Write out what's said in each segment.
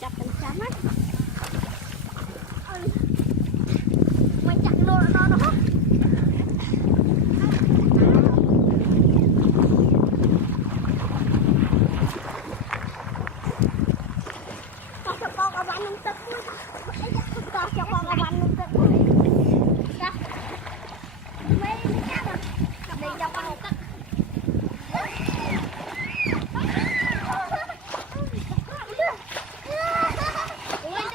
chặt mình chấm á. Mày chặt lô nó đó. Cho con ở bánh nông tức quá. Cho con ở bánh nông tức quá. Đó. Mấy chắc rồi. Đi cho con nông tức. Ui,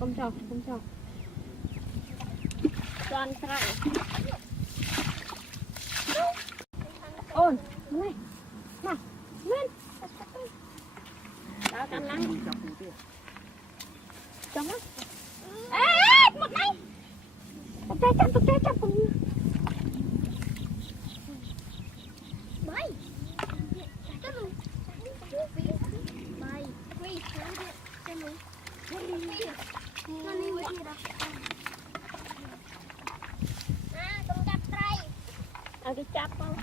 không cho toàn trái ôi này mà lên đó cắn lắm chồng á ê một này tục trai chăm cùng bay cái luôn bay phi cái luôn tôm cặp trai cái chắp không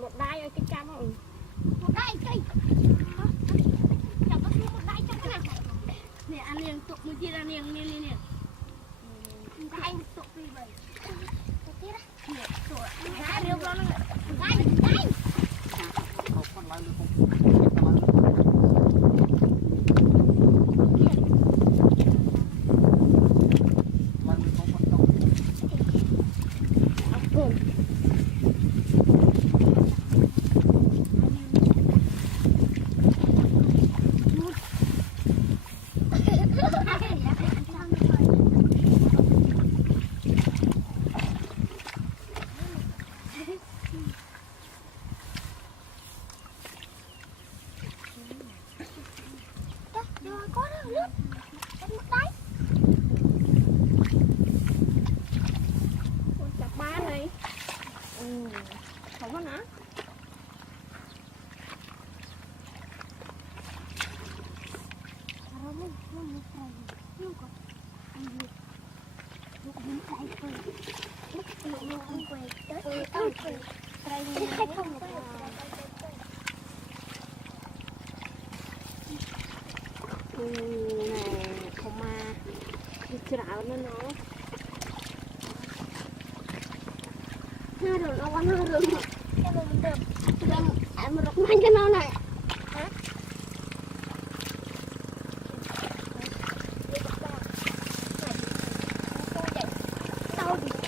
một đai ở cái cam không một đai cây chẳng có một đai trong cái này nè ăn liền tụi mình chia ra liền nè đai tụi vì vậy tụi đó nè tụi đai đều con đai con lại được không không có nữa không mà chảo nó rồi nó quá rồi cái mình được ăn một đống cái nó này tao đi